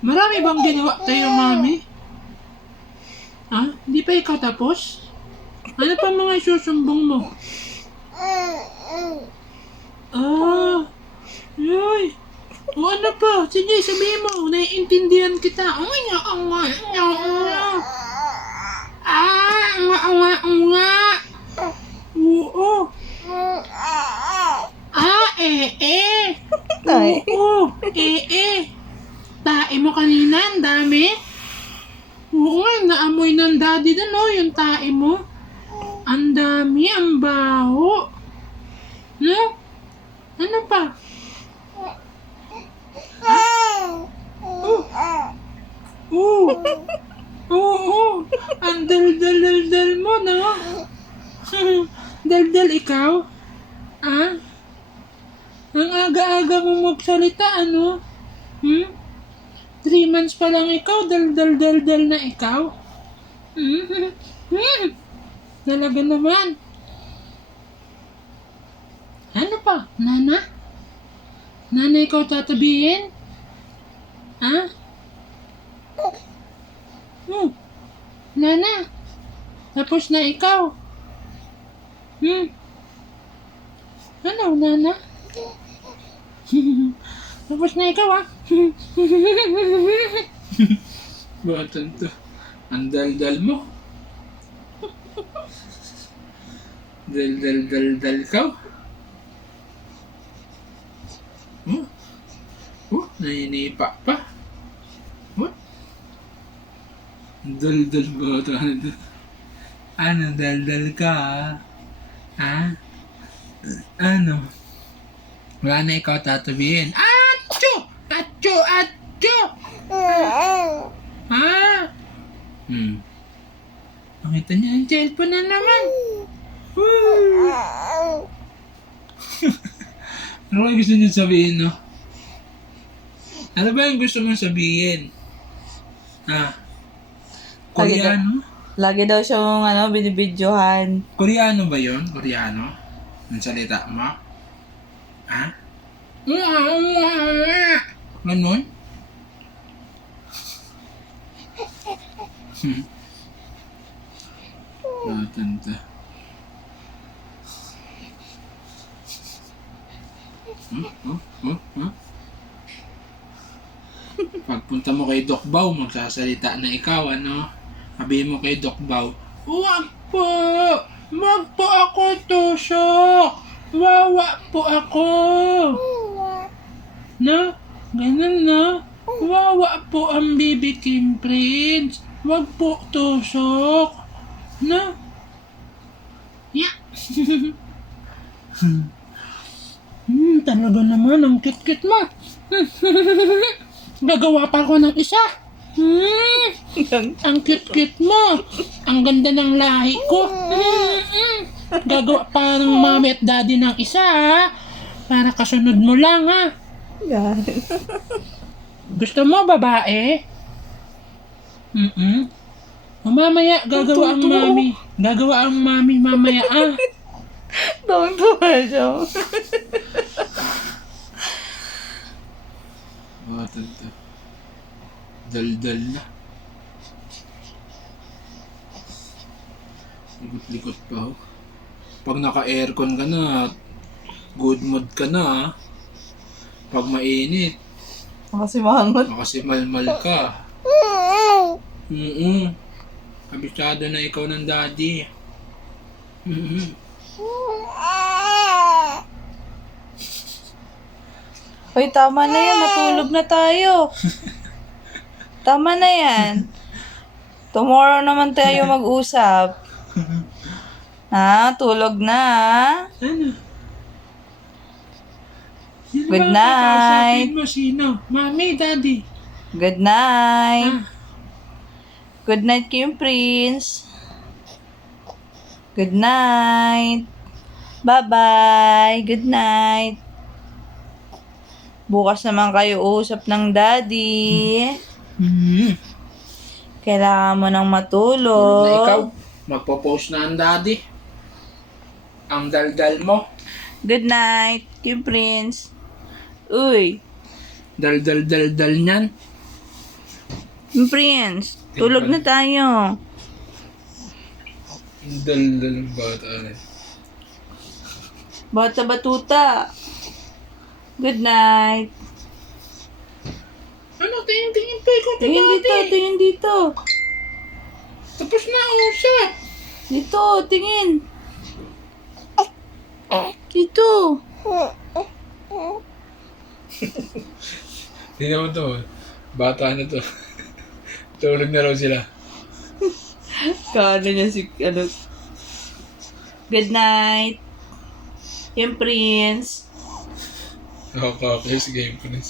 Marami bang ginawa tayo, Mami? Ha? Hindi pa ikaw tapos? Ano pa mga isusumbong mo? Ah, yoy. O ano pa? Sige, sabihin mo. Naiintindihan kita. Nga. Oo. Ay. Oo. Tae mo kanina, ang dami. Oo nga, naamoy ng daddy na no, yung tae mo. Ang dami, ang baho. No? Ano pa? Oo. Oo. Ang dal-dal-dal mo, no? Dal-dal ikaw? Ah? Ang aga-aga mo magsalita, ano? 3 months pa lang ikaw, dal-dal-dal-dal na ikaw? Talaga naman. Ano pa? Nana? Nana ikaw tatabihin? Ha? Nana? Tapos na ikaw? Ano, Nana? Tapos na ikaw, ah? Batan to. Ang dal-dal mo. Dal-dal-dal-dal ka. Nainipa pa. What? Dal-dal mo. Ano, dal-dal ka, ha? Ano? Wala na ikaw tatabihin. Atcho! Atcho! Atcho! Ha? Nakita niya ang cellphone na naman. Ano ba gusto niyo sabihin, no? Ano ba yung gusto mong sabihin? Ha? Koreano? Lagi daw siyang binibidyohan. Koreano ba yun? Koreano? Ang salita mo? Ha? Ganon? Tanta. Pagpunta mo kay Doc Bao, magsasalita na ikaw, ano? Sabihin mo kay Doc Bao, "Wag po! Wag po ako tusok! Wawa po ako!" No? Ganun, no? Wawa po ang baby King Prince. Wag po tusok. No? Yeah. Talaga naman, ang cute-cute mo. Gagawa pa ako ng isa. Ang cute-cute mo. Ang ganda ng lahi ko. Gagawa pa ng mommy at daddy ng isa, ha? Para kasunod mo lang, ha? Yan. Gusto mo babae? Mamaya gagawa ang mami. Gagawa ang mami mamaya, ah. Tuwang-tuwa siya. Tanta. Dal-dal na. Likot-likot pa, ho. Pag naka-aircon ka na, good mood ka na, ha? Pag mainit, Kasi mahangot. makasimalmal ka. Kabisado na ikaw ng daddy. Hoy, tama na yan. Matulog na tayo. Tama na yan. Tomorrow naman tayo mag-usap. Ha? Tulog na, ha? Ano? Sino Good ba ang night. kakausapin mo? Sino? Mami, daddy. Good night. Ah, Good night, Kim Prince. Good night. Bye-bye. Good night. Bukas naman kayo usap ng daddy. Kailangan mo nang tulog na ikaw. matulog. Magpo-post na ang daddy. Ang dal-dal mo. Good night, Kim Prince. Uy. Dal-dal-dal-dal niyan. Yung Prince, tulog na tayo. Dal-dal ng bata eh. Bata batuta. Good night. Ano, tingin pa ikaw, Tingin dito, tingin dito. Tapos na usap. Dito, tingin. Dito. Tingnan mo to. Bata na to. Tulog na raw sila. Kano niya si, ano. Good night. Yung Prince. Okay, sige.